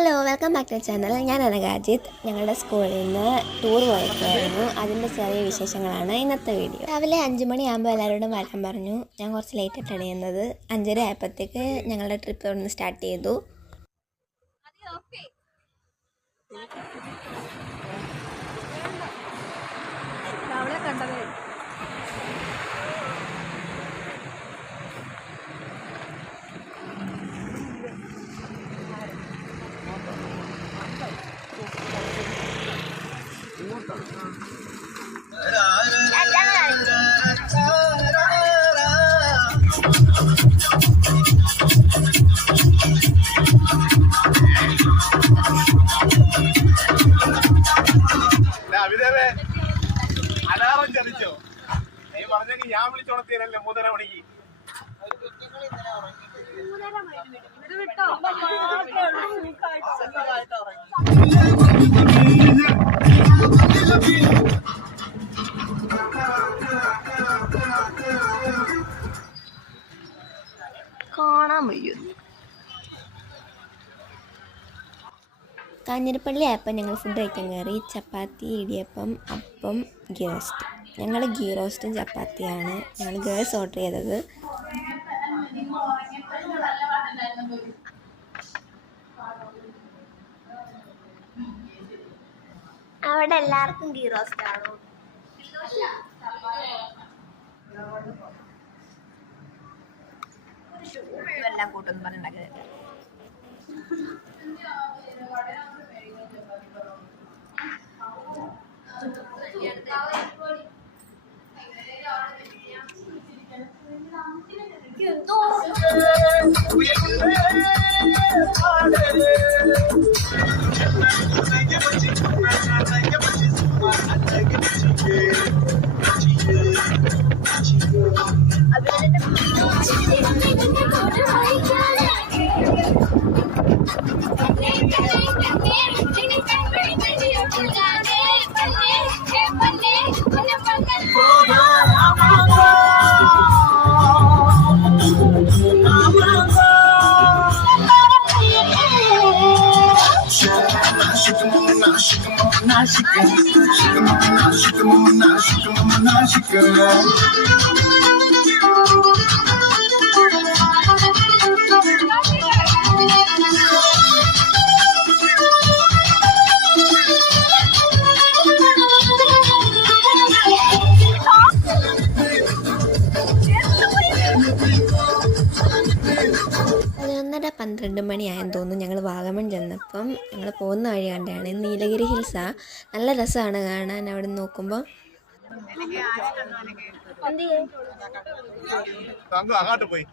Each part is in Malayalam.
Hello, welcome back to channel. ഞാനാണ് ഗാജിത്ത്. ഞങ്ങളുടെ സ്കൂളിൽ നിന്ന് ടൂർ പോയപ്പോഴായിരുന്നു. അതിൻ്റെ ചെറിയ വിശേഷങ്ങളാണ് ഇന്നത്തെ വീഡിയോ. രാവിലെ 5 മണിയാകുമ്പോൾ എല്ലാവരോടും വരാൻ പറഞ്ഞു. ഞാൻ കുറച്ച് ലേറ്റായിട്ടാണ് ചെയ്യുന്നത്. 5:30 ആയപ്പോഴത്തേക്ക് ഞങ്ങളുടെ ട്രിപ്പ് ഇവിടെ നിന്ന് സ്റ്റാർട്ട് ചെയ്തു. അലാറം ചതിച്ചോ? നീ പറഞ്ഞെങ്കിൽ ഞാൻ വിളിച്ചോണത്തേനല്ലേ 3:30 മണിക്ക്. കാണാൻ വയ്യ. കാഞ്ഞിരപ്പള്ളി ആയപ്പോൾ ഞങ്ങൾ ഫുഡ് കഴിക്കാൻ കയറി. ചപ്പാത്തി, ഇടിയപ്പം, അപ്പം, ഗീ റോസ്റ്റ്. ഞങ്ങൾ ഗീ റോസ്റ്റും ചപ്പാത്തിയാണ് ഞങ്ങൾ ഗേൾസ് ഓർഡർ ചെയ്തത്. അവിടെ എല്ലാവർക്കും ഗീ റോസ്റ്റ് ആണോ? എല്ലാം കൂട്ടൊന്നും പറഞ്ഞിട്ടുണ്ടാക്കിയത്. അത് 11-12 മണിയായെന്ന് തോന്നുന്നു. ഞങ്ങൾ വാഗമൺ ചെന്നപ്പം ഞങ്ങൾ പോകുന്ന വഴി കണ്ടാണ്. നീലഗിരി ഹിൽസാണ്. നല്ല രസമാണ് കാണാൻ. അവിടെ നിന്ന് നോക്കുമ്പോൾ അങ്ങോട്ട് പോയി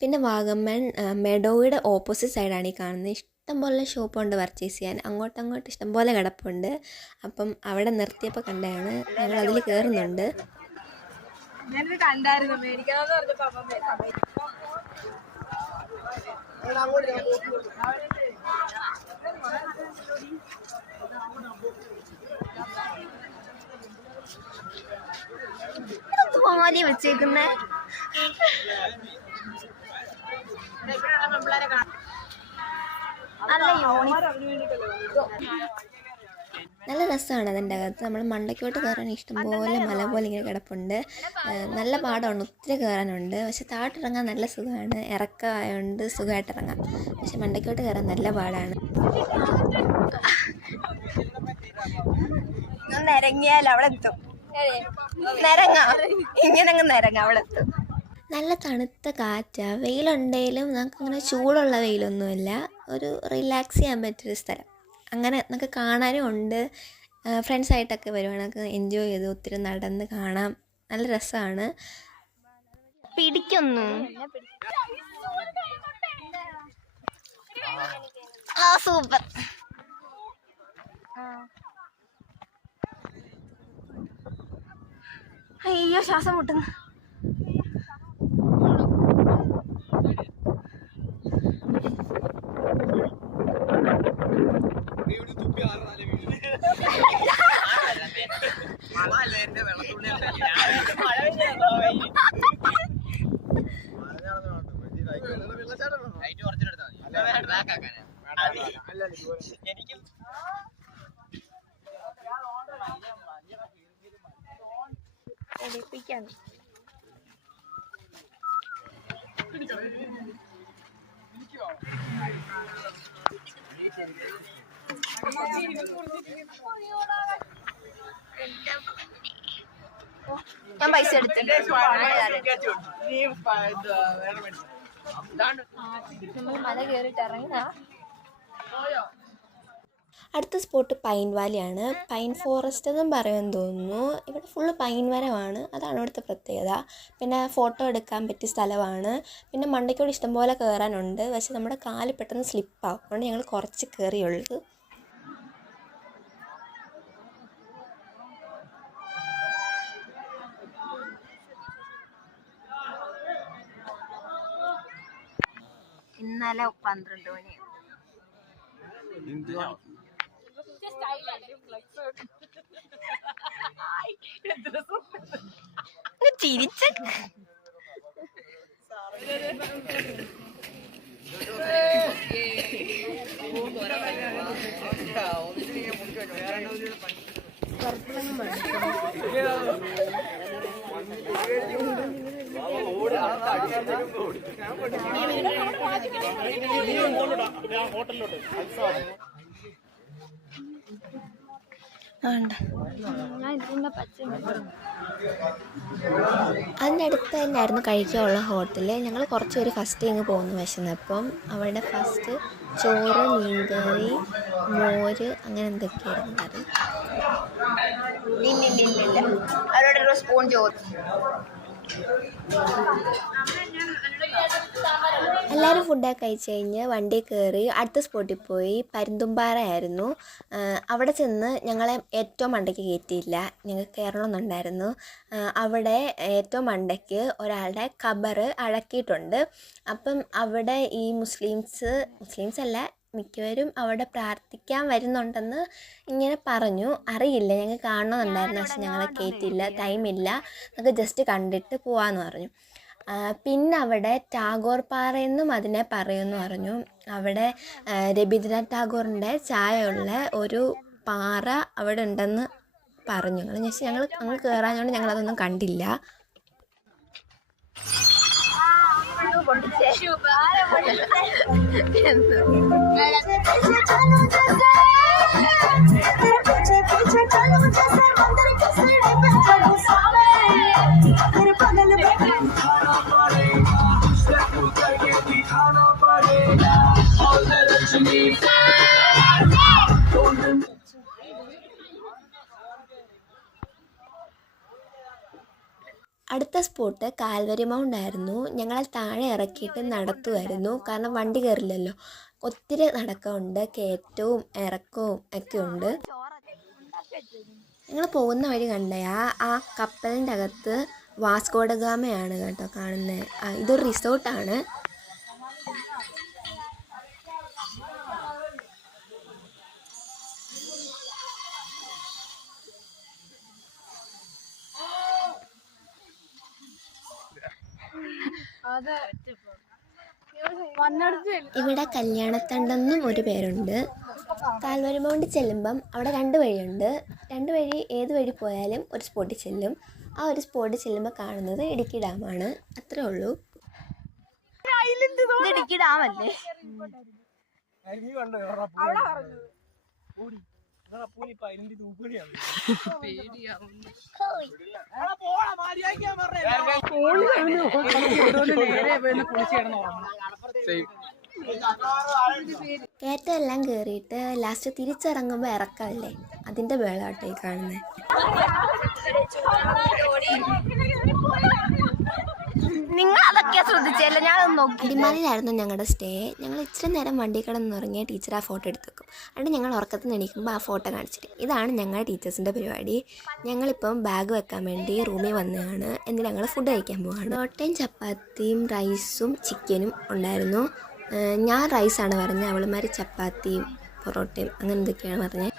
പിന്നെ വാഗമൺ മെഡോയുടെ ഓപ്പോസിറ്റ് സൈഡാണ് ഈ കാണുന്നത്. ഇഷ്ടംപോലെ ഷോപ്പുണ്ട് പർച്ചേസ് ചെയ്യാൻ. അങ്ങോട്ടങ്ങോട്ട് ഇഷ്ടംപോലെ കിടപ്പുണ്ട്. അപ്പം അവിടെ നിർത്തിയപ്പോൾ കണ്ടാണ്. ഞങ്ങൾ അതിൽ കയറുന്നുണ്ട്. വെച്ചേക്കുന്നേ നല്ല രസമാണ്. അതിൻ്റെ അകത്ത് നമ്മൾ മണ്ടയ്ക്കോട്ട് കയറാൻ ഇഷ്ടംപോലെ മല പോലെ ഇങ്ങനെ കിടപ്പുണ്ട്. നല്ല പാടമാണ്, ഒത്തിരി കയറാനുണ്ട്. പക്ഷെ താഴോട്ടിറങ്ങാൻ നല്ല സുഖമാണ്. ഇറക്കമായതുകൊണ്ട് സുഖമായിട്ട് ഇറങ്ങാം. പക്ഷെ മണ്ടയ്ക്കോട്ട് കയറാൻ നല്ല പാടാണ്. നിരങ്ങിയാൽ അവിടെ എത്തും. ഇങ്ങനെ നിരങ്ങാം, അവിടെ എത്തും. നല്ല തണുത്ത കാറ്റാണ്. വെയിലുണ്ടെങ്കിലും നമുക്കങ്ങനെ ചൂടുള്ള വെയിലൊന്നുമില്ല. ഒരു റിലാക്സ് ചെയ്യാൻ പറ്റിയൊരു സ്ഥലം. അങ്ങനെ നമുക്ക് കാണാനും ഉണ്ട്. ഫ്രണ്ട്സായിട്ടൊക്കെ വരുവാണെങ്കിൽ എൻജോയ് ചെയ്ത് ഒത്തിരി നടന്ന് കാണാം. നല്ല രസമാണ്. പിടിക്കൊന്നു സൂപ്പർ. അയ്യോ ശ്വാസം മുട്ടുന്നു. ഞാൻ പൈസ എടുത്തിട്ട് മല കയറിയിട്ട് ഇറങ്ങിനാ. അടുത്ത സ്പോട്ട് പൈൻ വാലിയാണ്. പൈൻ ഫോറസ്റ്റ് എന്നും പറയുമെന്ന് തോന്നുന്നു. ഇവിടെ ഫുള്ള് പൈൻ മരമാണ്, അതാണ് ഇവിടുത്തെ പ്രത്യേകത. പിന്നെ ഫോട്ടോ എടുക്കാൻ പറ്റിയ സ്ഥലമാണ്. പിന്നെ മണ്ടയ്ക്കോട് ഇഷ്ടംപോലെ കയറാനുണ്ട്, പക്ഷെ നമ്മുടെ കാല് പെട്ടെന്ന് സ്ലിപ്പാവും. അതുകൊണ്ട് ഞങ്ങൾ കുറച്ച് കയറിയുള്ളൂ. ഇന്നലെ 12 മണി ചിരിച്ച അതിൻ്റെ അടുത്ത് തന്നെയായിരുന്നു കഴിക്കാനുള്ള ഹോട്ടൽ. ഞങ്ങൾ കുറച്ച് പേര് ഫസ്റ്റ് ഇങ്ങ് പോകുന്നു വിശന്നപ്പം. അവിടെ ഫസ്റ്റ് ചോറ്, മീൻകറി, മോര്, അങ്ങനെ എന്തൊക്കെയായിരുന്നു കറി. അവരോടൊരു സ്പൂൺ ചോറ്. എല്ലാവരും ഫുഡൊക്കെ കഴിച്ച് കഴിഞ്ഞ് വണ്ടി കയറി അടുത്ത സ്പോട്ടിൽ പോയി. പരുന്തുംപാറയായിരുന്നു. അവിടെ ചെന്ന് ഞങ്ങളെ ഏറ്റവും മണ്ടയ്ക്ക് കയറ്റിയില്ല, ഞങ്ങൾക്ക് കയറണമെന്നുണ്ടായിരുന്നു. അവിടെ ഏറ്റവും മണ്ടയ്ക്ക് ഒരാളുടെ ഖബറ് അടക്കിയിട്ടുണ്ട്. അപ്പം അവിടെ ഈ മുസ്ലിംസ് അല്ല, മിക്കവരും അവിടെ പ്രാർത്ഥിക്കാൻ വരുന്നുണ്ടെന്ന് ഇങ്ങനെ പറഞ്ഞു. അറിയില്ല, ഞങ്ങൾ കാണണമെന്നുണ്ടായിരുന്നു, പക്ഷെ ഞങ്ങളെ കയറ്റിയില്ല, ടൈമില്ല, നമുക്ക് ജസ്റ്റ് കണ്ടിട്ട് പോവാമെന്ന് പറഞ്ഞു. പിന്നെ അവിടെ ടാഗോർ പാറയെന്നും അതിനെ പറയുമെന്ന് പറഞ്ഞു. അവിടെ രവീന്ദ്രനാഥ് ടാഗോറിൻ്റെ ചായയുള്ള ഒരു പാറ അവിടെ ഉണ്ടെന്ന് പറഞ്ഞു. പക്ഷേ ഞങ്ങൾ അങ്ങ് കയറാഞ്ഞുകൊണ്ട് ഞങ്ങളതൊന്നും കണ്ടില്ല. അടുത്ത സ്പോട്ട് കാൽവരി മൗണ്ട് ആയിരുന്നു. ഞങ്ങളെ താഴെ ഇറക്കിയിട്ട് നടത്തുമായിരുന്നു, കാരണം വണ്ടി കയറില്ലല്ലോ. ഒത്തിരി നടക്കമുണ്ട്, കയറ്റവും ഇറക്കവും ഒക്കെ ഉണ്ട്. ഞങ്ങൾ പോകുന്ന വഴി കണ്ടേ ആ കപ്പലിൻ്റെ അകത്ത് വാസ്കോ ഡ ഗാമയാണ് കേട്ടോ കാണുന്നത്. ഇതൊരു റിസോർട്ടാണ്. ഇവിടെ കല്യാണത്തണ്ടെന്നും ഒരു പേരുണ്ട്. കാൽവരി മൗണ്ട് ചെല്ലുമ്പം അവിടെ 2 വഴിയുണ്ട്. 2 വഴി ഏത് വഴി പോയാലും ഒരു സ്പോട്ടിൽ ചെല്ലും. ആ ഒരു സ്പോട്ടിൽ ചെല്ലുമ്പോൾ കാണുന്നത് ഇടുക്കി ഡാമാണ്. അത്രേ ഉള്ളൂ. ഇടുക്കി ഡാമല്ലേ? കയറ്റമെല്ലാം കയറിയിട്ട് ലാസ്റ്റ് തിരിച്ചിറങ്ങുമ്പോൾ ഇറക്കമല്ലേ, അതിൻ്റെ വേളാട്ടോ കാണുന്നത്. നിങ്ങൾ അതൊക്കെ ശ്രദ്ധിച്ചല്ലോ, ഞാനൊന്നും നോക്കി. അടിമാലിയിലായിരുന്നു ഞങ്ങളുടെ സ്റ്റേ. ഞങ്ങൾ ഇച്ചിരി നേരം വണ്ടി കിടന്ന് ഉറങ്ങിയ ടീച്ചർ ആ ഫോട്ടോ എടുത്ത് വെക്കും. എന്നിട്ട് ഞങ്ങൾ ഉറക്കത്തിൽ നിന്ന് എണീക്കുമ്പോൾ ആ ഫോട്ടോ കാണിച്ചിട്ട് ഇതാണ് ഞങ്ങളുടെ ടീച്ചേഴ്സിൻ്റെ പരിപാടി. ഞങ്ങളിപ്പം ബാഗ് വെക്കാൻ വേണ്ടി റൂമിൽ വന്നതാണ്. എന്നിട്ട് ഞങ്ങൾ ഫുഡ് കഴിക്കാൻ പോവാണ്. പൊറോട്ടയും ചപ്പാത്തിയും റൈസും ചിക്കനും ഉണ്ടായിരുന്നു. ഞാൻ റൈസാണ് പറഞ്ഞത്, അവളുമാർ ചപ്പാത്തിയും പൊറോട്ടയും അങ്ങനെ എന്തൊക്കെയാണ് പറഞ്ഞത്.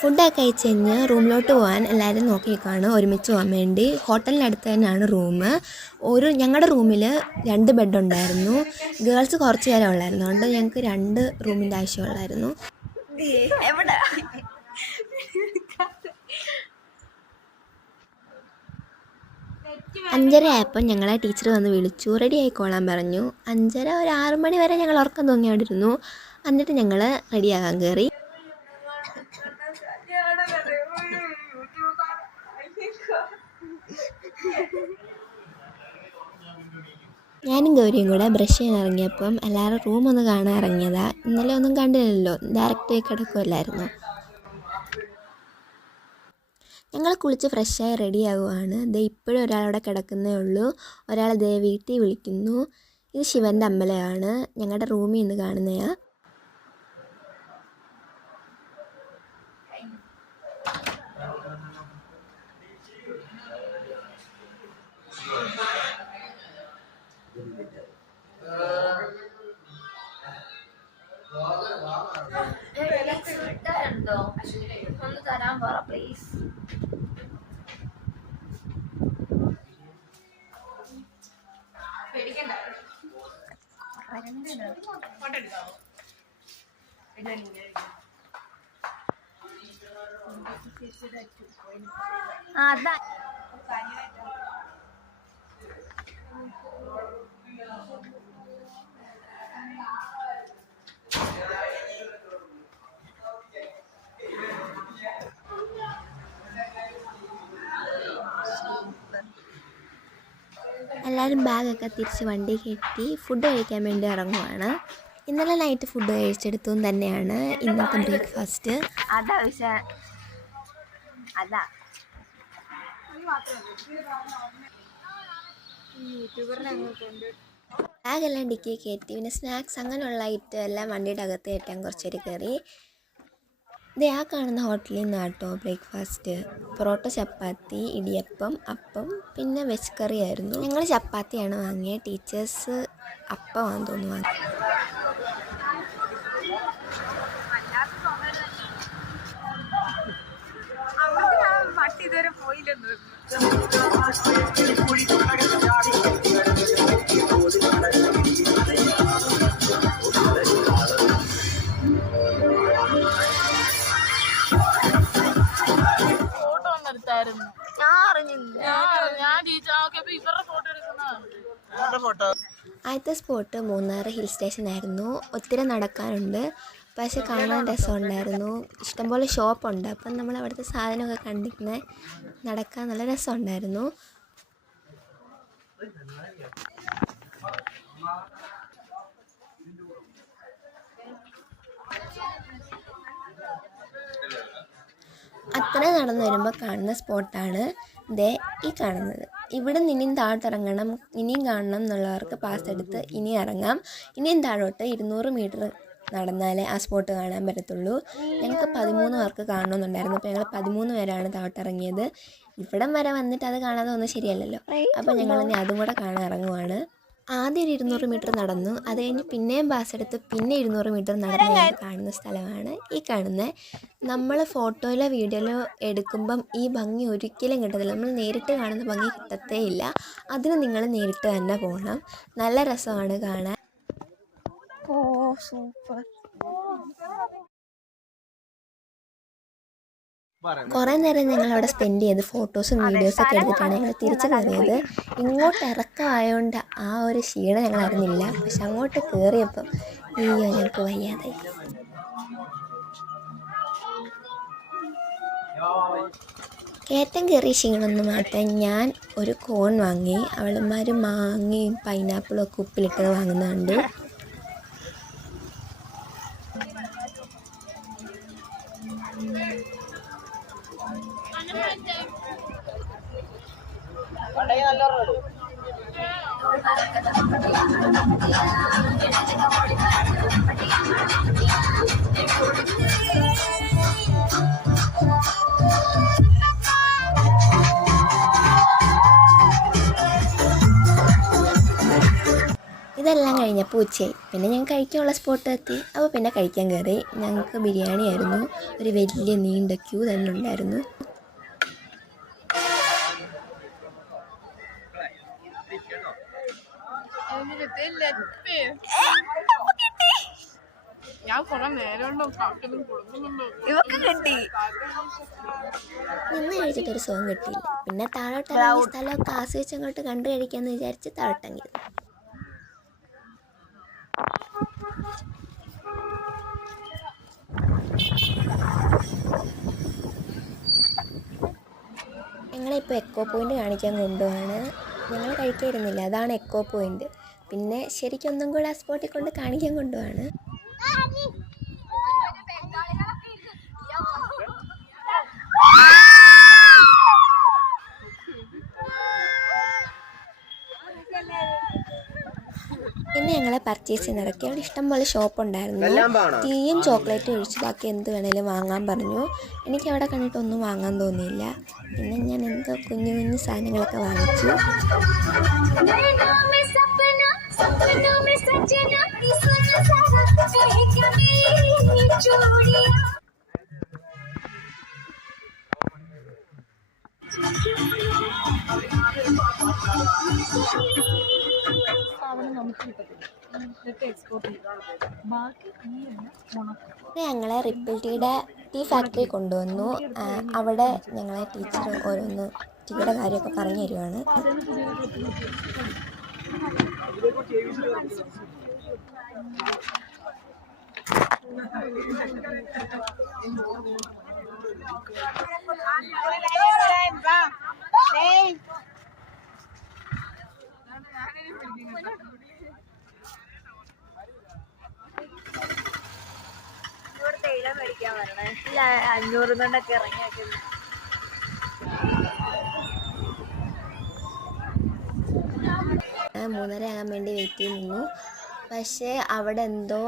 ഫുഡൊക്കെ കഴിച്ച് കഴിഞ്ഞ് റൂമിലോട്ട് പോകാൻ എല്ലാവരും നോക്കിയേക്കാണ് ഒരുമിച്ച് പോകാൻ വേണ്ടി. ഹോട്ടലിനടുത്ത് തന്നെയാണ് റൂം. ഞങ്ങളുടെ റൂമിൽ 2 ബെഡ് ഉണ്ടായിരുന്നു. ഗേൾസ് കുറച്ച് പേരെ ഉള്ളായിരുന്നു. അതുകൊണ്ട് ഞങ്ങൾക്ക് 2 റൂമിൻ്റെ ആവശ്യമുള്ളായിരുന്നു. എവിടെ 5:30 ആയപ്പോൾ ഞങ്ങളെ ടീച്ചർ വന്ന് വിളിച്ചു, റെഡി ആയിക്കോളാൻ പറഞ്ഞു. 5:30 ഒരു 6 മണി വരെ ഞങ്ങൾ ഉറക്കം തൂങ്ങിയോണ്ടിരുന്നു. എന്നിട്ട് ഞങ്ങൾ റെഡിയാകാൻ കയറി. ഞാനും ഗൗരിയും കൂടെ ബ്രഷ് ചെയ്യാൻ ഇറങ്ങിയപ്പം എല്ലാവരും റൂമൊന്ന് കാണാൻ ഇറങ്ങിയതാ. ഇന്നലെ ഒന്നും കണ്ടില്ലല്ലോ, ഡയറക്റ്റ് കിടക്കുമല്ലായിരുന്നു. ഞങ്ങൾ കുളിച്ച് ഫ്രഷായി റെഡി ആകുവാണ്. ദേ ഇപ്പോഴും ഒരാളവിടെ കിടക്കുന്നേ ഉള്ളൂ. ഒരാൾ ദേ വീട്ടിൽ വിളിക്കുന്നു. ഇത് ശിവൻ്റെ അമ്പലമാണ്. ഞങ്ങളുടെ റൂമിൽ നിന്ന് കാണുന്നതാണ്. ഒന്ന് തരാൻ പറ പ്ലീസ്. അതാ എല്ലാവരും ബാഗൊക്കെ തിരിച്ച് വണ്ടി കെട്ടി ഫുഡ് കഴിക്കാൻ വേണ്ടി ഇറങ്ങുവാണ്. ഇന്നലെ നൈറ്റ് ഫുഡ് കഴിച്ചെടുത്തും തന്നെയാണ് ഇന്നത്തെ ബ്രേക്ക്ഫാസ്റ്റ്. ബാഗെല്ലാം ഡിക്കി കയറ്റി പിന്നെ സ്നാക്സ് അങ്ങനെയുള്ള ഐറ്റം എല്ലാം വണ്ടിയുടെ അകത്ത് കയറ്റാൻ കുറച്ചേര് കയറി. ഇത് ആ കാണുന്ന ഹോട്ടലിൽ നിന്നാട്ടോ ബ്രേക്ക്ഫാസ്റ്റ്. പൊറോട്ട, ചപ്പാത്തി, ഇടിയപ്പം, അപ്പം പിന്നെ വെജ് കറി ആയിരുന്നു. ഞങ്ങൾ ചപ്പാത്തിയാണ് വാങ്ങിയത്. ടീച്ചേഴ്സ് അപ്പമാണെന്ന് തോന്നുന്നു വാങ്ങി. ആദ്യത്തെ സ്പോട്ട് മൂന്നാർ ഹിൽ സ്റ്റേഷൻ ആയിരുന്നു. ഒത്തിരി നടക്കാനുണ്ട്, പക്ഷെ കാണാൻ രസമുണ്ടായിരുന്നു. ഇഷ്ടംപോലെ ഷോപ്പുണ്ട്. അപ്പം നമ്മൾ അവിടുത്തെ സാധനമൊക്കെ കണ്ടിങ്ങനെ നടക്കാൻ നല്ല രസമുണ്ടായിരുന്നു. അത്ര നടന്നു വരുമ്പോൾ കാണുന്ന സ്പോട്ടാണ് ദേ ഈ കാണുന്നത്. ഇവിടെ ഇനിയും താഴോട്ടിറങ്ങണം, ഇനിയും കാണണം എന്നുള്ളവർക്ക് പാസ് എടുത്ത് ഇനി ഇറങ്ങാം. ഇനിയും താഴോട്ട് 200 മീറ്റർ നടന്നാലേ ആ സ്പോട്ട് കാണാൻ പറ്റത്തുള്ളൂ. ഞങ്ങൾക്ക് 13 പേർക്ക് കാണണമെന്നുണ്ടായിരുന്നു. അപ്പോൾ ഞങ്ങൾ 13 പേരാണ് താഴോട്ടിറങ്ങിയത്. ഇവിടം വരെ വന്നിട്ട് അത് കാണാതെ ഒന്നും ശരിയല്ലല്ലോ. അപ്പോൾ ഞങ്ങൾ ഇനി അതും കൂടെ കാണാൻ ഇറങ്ങുവാണ്. ആദ്യം ഒരു 200 മീറ്റർ നടന്നു. അത് കഴിഞ്ഞ് പിന്നെയും ബസ് എടുത്ത് പിന്നെ 200 മീറ്റർ നടന്ന് കാണുന്ന സ്ഥലമാണ് ഈ കാണുന്നത്. നമ്മൾ ഫോട്ടോയിലോ വീഡിയോയിലോ എടുക്കുമ്പം ഈ ഭംഗി ഒരിക്കലും കിട്ടത്തില്ല. നമ്മൾ നേരിട്ട് കാണുന്ന ഭംഗി കിട്ടത്തേ ഇല്ല. അതിന് നിങ്ങൾ നേരിട്ട് തന്നെ പോകണം. നല്ല രസമാണ് കാണാൻ. ഓ സൂപ്പർ. കുറേ നേരം ഞങ്ങൾ അവിടെ സ്പെൻഡ് ചെയ്ത് ഫോട്ടോസും വീഡിയോസൊക്കെ എടുത്തിട്ടാണ് ഞങ്ങൾ തിരിച്ചു കയറിയത്. ഇങ്ങോട്ട് ഇറക്കമായതുകൊണ്ട് ആ ഒരു ക്ഷീണം ഞങ്ങൾ അറിഞ്ഞില്ല. പക്ഷെ അങ്ങോട്ട് കയറിയപ്പം അയ്യോ ഞങ്ങൾക്ക് വയ്യാതായി. കയറ്റം കയറിയ ക്ഷീണമൊന്നും മാറ്റാൻ ഞാൻ ഒരു കോൺ വാങ്ങി. അവളന്മാർ മാങ്ങയും പൈനാപ്പിളും ഒക്കെ ഉപ്പിലിട്ടത് വാങ്ങുന്നുണ്ട്. ഇതെല്ലാം കഴിഞ്ഞപ്പോൾ ഉച്ചയായി. പിന്നെ ഞാൻ കഴിക്കാനുള്ള സ്പോട്ട് എത്തി. അപ്പോൾ പിന്നെ കഴിക്കാൻ കയറി. ഞങ്ങൾക്ക് ബിരിയാണി ആയിരുന്നു. ഒരു വലിയ നീണ്ട ക്യൂ തന്നെ ഉണ്ടായിരുന്നു. നിന്ന് കഴിച്ചിട്ടൊരു സുഖം കിട്ടിയില്ല. പിന്നെ താഴോട്ടിറങ്ങി സ്ഥലമൊക്കെ ആസ്വദിച്ച് അങ്ങോട്ട് കണ്ടു കഴിക്കാമെന്ന് വിചാരിച്ച് താഴോട്ടങ്ങി. ഞങ്ങളിപ്പോൾ എക്കോ പോയിൻ്റ് കാണിക്കാൻ കൊണ്ടുപോവാണ്. ഞങ്ങൾ കഴിക്കായിരുന്നില്ല, അതാണ് എക്കോ പോയിൻ്റ്. പിന്നെ ശരിക്കും ഒന്നും കൂടെ ആ സ്പോട്ടിൽ കൊണ്ട് കാണിക്കാൻ കൊണ്ടുപോവാണ്. പിന്നെ ഞങ്ങളെ പർച്ചേസ് ചെയ്യുന്നിടയ്ക്ക് അവിടെ ഇഷ്ടംപോലെ ഷോപ്പ് ഉണ്ടായിരുന്നു. ടീയും ചോക്ലേറ്റും ഒഴിച്ച് ബാക്കി എന്ത് വേണേലും വാങ്ങാൻ പറഞ്ഞു. എനിക്ക് അവിടെ കണ്ടിട്ടൊന്നും വാങ്ങാൻ തോന്നിയില്ല. പിന്നെ ഞാൻ എന്തോ കുഞ്ഞു കുഞ്ഞു സാധനങ്ങളൊക്കെ വാങ്ങിച്ചു. ഞങ്ങളെ റിപ്പിൾ ടീ ഫാക്ടറി കൊണ്ടുവന്നു. അവിടെ ഞങ്ങളെ ടീച്ചർ ഓരോന്ന് ടീയുടെ കാര്യമൊക്കെ പറഞ്ഞു തരുവാണ്. മേടിക്കാൻ വരണേ 500 കൊണ്ടൊക്കെ ഇറങ്ങിയാക്കുന്നു. 3:30 ആകാൻ വേണ്ടി വെയിറ്റ് ചെയ്ത് നിന്നു. പക്ഷേ അവിടെ എന്തോ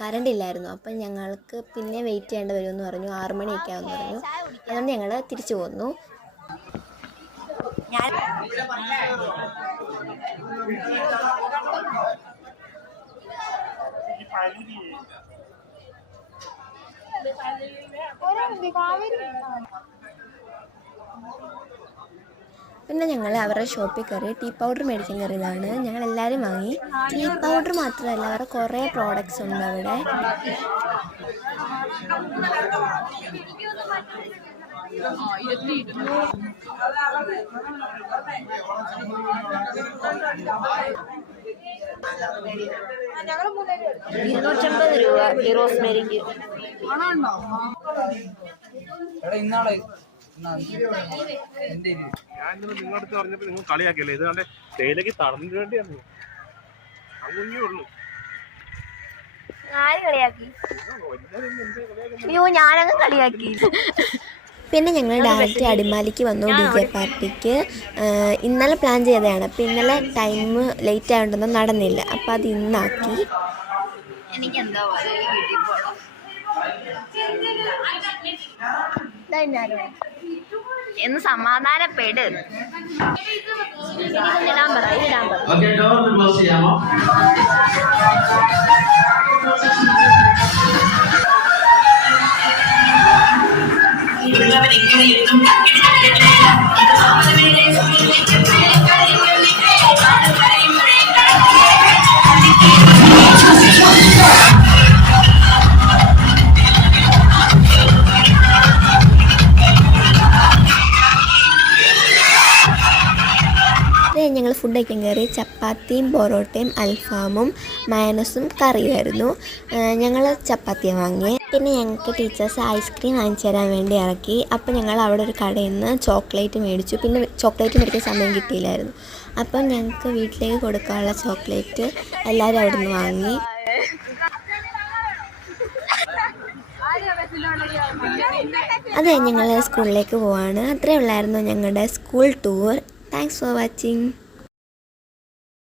കറണ്ട് ഇല്ലായിരുന്നു. അപ്പം ഞങ്ങൾക്ക് പിന്നെ വെയിറ്റ് ചെയ്യേണ്ടി വരുമെന്ന് പറഞ്ഞു. 6 മണിയൊക്കെ ആവുമെന്ന് പറഞ്ഞു. അതുകൊണ്ട് ഞങ്ങൾ തിരിച്ചു പോന്നു. പിന്നെ ഞങ്ങൾ അവരുടെ ഷോപ്പിൽ കയറി ടീ പൗഡർ മേടിക്കാൻ കയറിയതാണ്. ഞങ്ങളെല്ലാവരും വാങ്ങി. ടീ പൗഡർ മാത്രമല്ല, അവരുടെ കുറേ പ്രോഡക്റ്റ്സ് ഉണ്ട് അവിടെ. രൂപ റോസ്മേരിക്ക്. ഞാൻ നിങ്ങളടുത്ത് പറഞ്ഞപ്പോ നിങ്ങൾ കളിയാക്കിയല്ലേ? ഇത് കണ്ടെ തേയിലേക്ക് തടഞ്ഞു വേണ്ടിയാണ്. അങ്ങേ ഉള്ളു. ഞാനങ്ങ് കളിയാക്കി. പിന്നെ ഞങ്ങൾ ഡയറക്റ്റ് അടിമാലിക്ക് വന്നു DJ പാർട്ടിക്ക്. ഇന്നലെ പ്ലാൻ ചെയ്തതാണ്. അപ്പം ഇന്നലെ ടൈം ലേറ്റ് ആയതുകൊണ്ടൊന്നും നടന്നില്ല. അപ്പം അത് ഇന്നാക്കി. എനിക്കെന്താ എന്ന് സമാധാനപ്പെട്. ഇടാൻ പറ. ഞങ്ങൾ ഫുഡ് കഴിക്കാൻ കയറി. ചപ്പാത്തിയും പൊറോട്ടയും അൽഫാമും മയനസും കറിയുമായിരുന്നു. ഞങ്ങൾ ചപ്പാത്തിയാണ് വാങ്ങിയത്. പിന്നെ ഞങ്ങൾക്ക് ടീച്ചേഴ്സ് ഐസ്ക്രീം വാങ്ങിച്ചു തരാൻ വേണ്ടി ഇറക്കി. അപ്പോൾ ഞങ്ങൾ അവിടെ ഒരു കടയിൽ നിന്ന് ചോക്ലേറ്റ് മേടിച്ചു. പിന്നെ ചോക്ലേറ്റ് മേടിക്കാൻ സമയം കിട്ടിയില്ലായിരുന്നു. അപ്പം ഞങ്ങൾക്ക് വീട്ടിലേക്ക് കൊടുക്കാനുള്ള ചോക്ലേറ്റ് എല്ലാവരും അവിടെ നിന്ന് വാങ്ങി. അതെ, ഞങ്ങൾ സ്കൂളിലേക്ക് പോവാണ്. അത്രേ ഉള്ളായിരുന്നു ഞങ്ങളുടെ school tour. Thanks for watching.